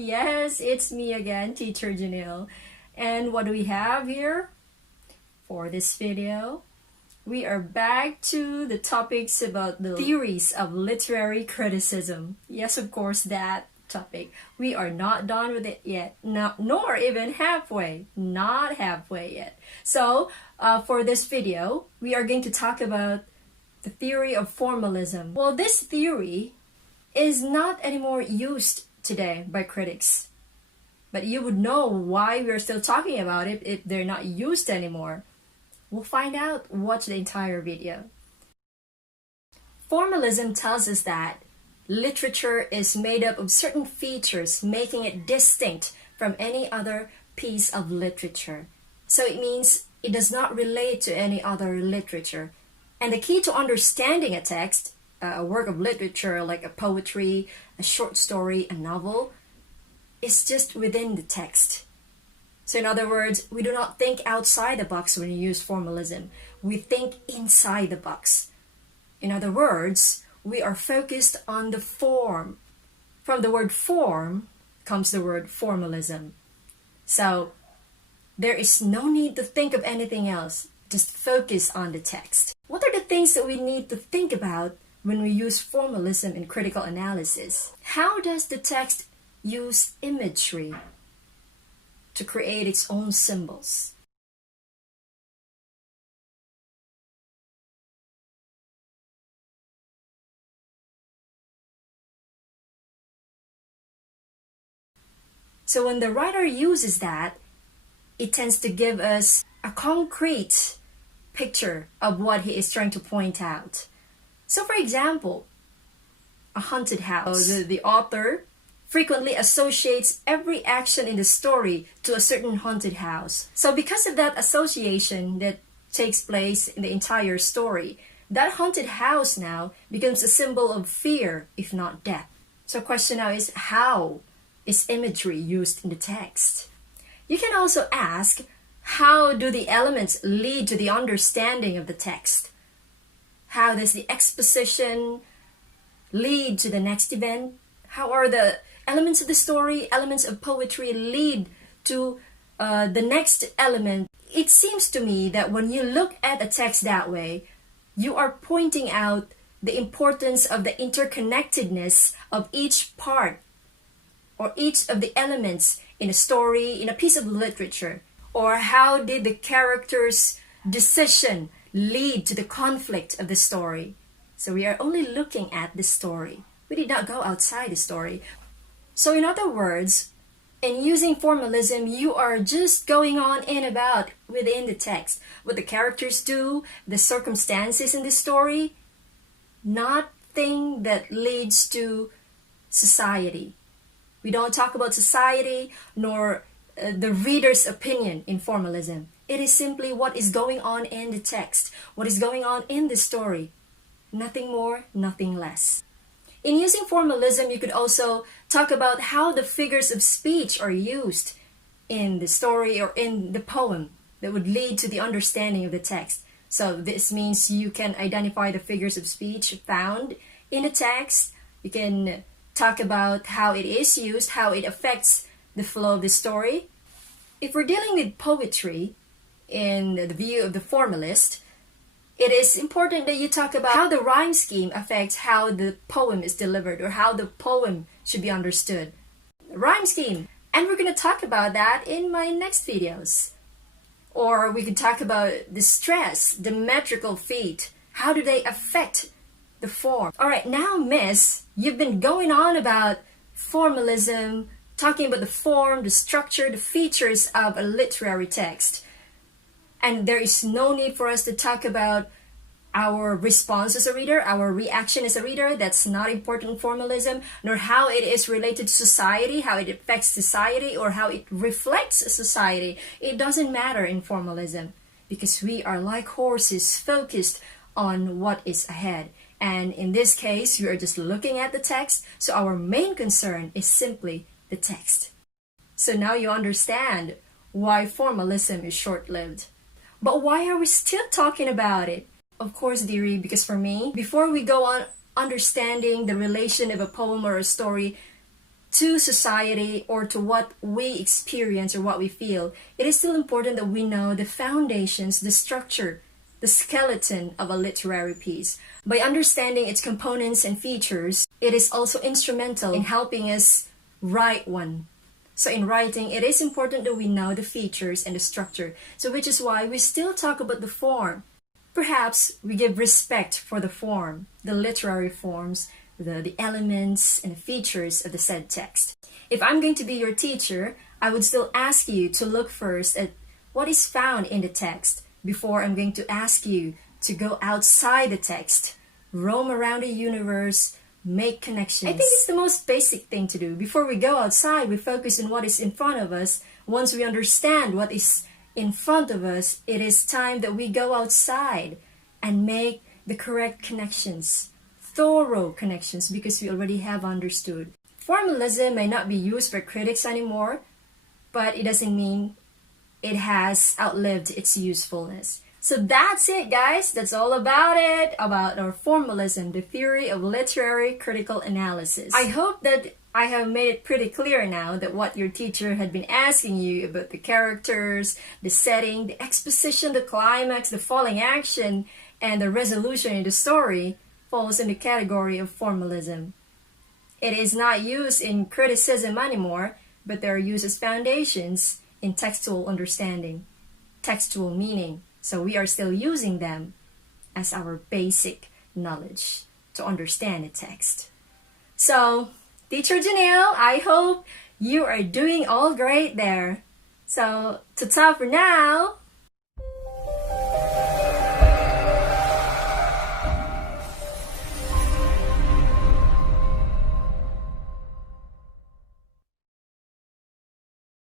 Yes, it's me again, Teacher Janelle. And what do we have here for this video? We are back to the topics about the theories of literary criticism. Yes, of course, that topic. We are not done with it yet, nor even halfway. Not halfway yet. So, for this video, we are going to talk about the theory of formalism. Well, this theory is not anymore used today by critics. But you would know why we're still talking about it if they're not used anymore. We'll find out. Watch the entire video. Formalism tells us that literature is made up of certain features, making it distinct from any other piece of literature. So it means it does not relate to any other literature. And the key to understanding a text, a work of literature like a poetry, a short story, a novel, is just within the text. So in other words, we do not think outside the box when you use formalism. We think inside the box. In other words, we are focused on the form. From the word form comes the word formalism. So there is no need to think of anything else. Just focus on the text. What are the things that we need to think about when we use formalism in critical analysis? How does the text use imagery to create its own symbols? So when the writer uses that, it tends to give us a concrete picture of what he is trying to point out. So for example, a haunted house. The author frequently associates every action in the story to a certain haunted house. So because of that association that takes place in the entire story, that haunted house now becomes a symbol of fear, if not death. So the question now is, how is imagery used in the text? You can also ask, how do the elements lead to the understanding of the text? How does the exposition lead to the next event? How are the elements of the story, elements of poetry lead to the next element? It seems to me that when you look at a text that way, you are pointing out the importance of the interconnectedness of each part or each of the elements in a story, in a piece of literature. Or how did the character's decision lead to the conflict of the story? So we are only looking at the story. We did not go outside the story. So in other words, in using formalism, you are just going on and about within the text. What the characters do, the circumstances in the story, nothing that leads to society. We don't talk about society nor the reader's opinion in formalism. It is simply what is going on in the text, what is going on in the story. Nothing more, nothing less. In using formalism, you could also talk about how the figures of speech are used in the story or in the poem that would lead to the understanding of the text. So this means you can identify the figures of speech found in the text. You can talk about how it is used, how it affects the flow of the story. If we're dealing with poetry in the view of the formalist, it is important that you talk about how the rhyme scheme affects how the poem is delivered or how the poem should be understood. Rhyme scheme. And we're going to talk about that in my next videos. Or we could talk about the stress, the metrical feet. How do they affect the form? Alright, now miss, you've been going on about formalism, talking about the form, the structure, the features of a literary text. And there is no need for us to talk about our response as a reader, our reaction as a reader. That's not important in formalism, nor how it is related to society, how it affects society, or how it reflects society. It doesn't matter in formalism because we are like horses focused on what is ahead. And in this case, we are just looking at the text, so our main concern is simply the text. So now you understand why formalism is short-lived. But why are we still talking about it? Of course, dearie, because for me, before we go on understanding the relation of a poem or a story, to society or to what we experience or what we feel, it is still important that we know the foundations, the structure, the skeleton of a literary piece. By understanding its components and features, it is also instrumental in helping us write one. So in writing, it is important that we know the features and the structure. So which is why we still talk about the form. Perhaps we give respect for the form, the literary forms, the elements and the features of the said text. If I'm going to be your teacher, I would still ask you to look first at what is found in the text before I'm going to ask you to go outside the text, roam around the universe, make connections. I think it's the most basic thing to do. Before we go outside, we focus on what is in front of us. Once we understand what is in front of us, it is time that we go outside and make the correct connections, thorough connections, because we already have understood. Formalism may not be used by critics anymore, but it doesn't mean it has outlived its usefulness. So that's it, guys. That's all about it, about our formalism, the theory of literary critical analysis. I hope that I have made it pretty clear now that what your teacher had been asking you about the characters, the setting, the exposition, the climax, the falling action, and the resolution in the story falls in the category of formalism. It is not used in criticism anymore, but they are used as foundations in textual understanding, textual meaning. So we are still using them as our basic knowledge to understand the text. So, Teacher Janelle, I hope you are doing all great there. So, ta-ta for now.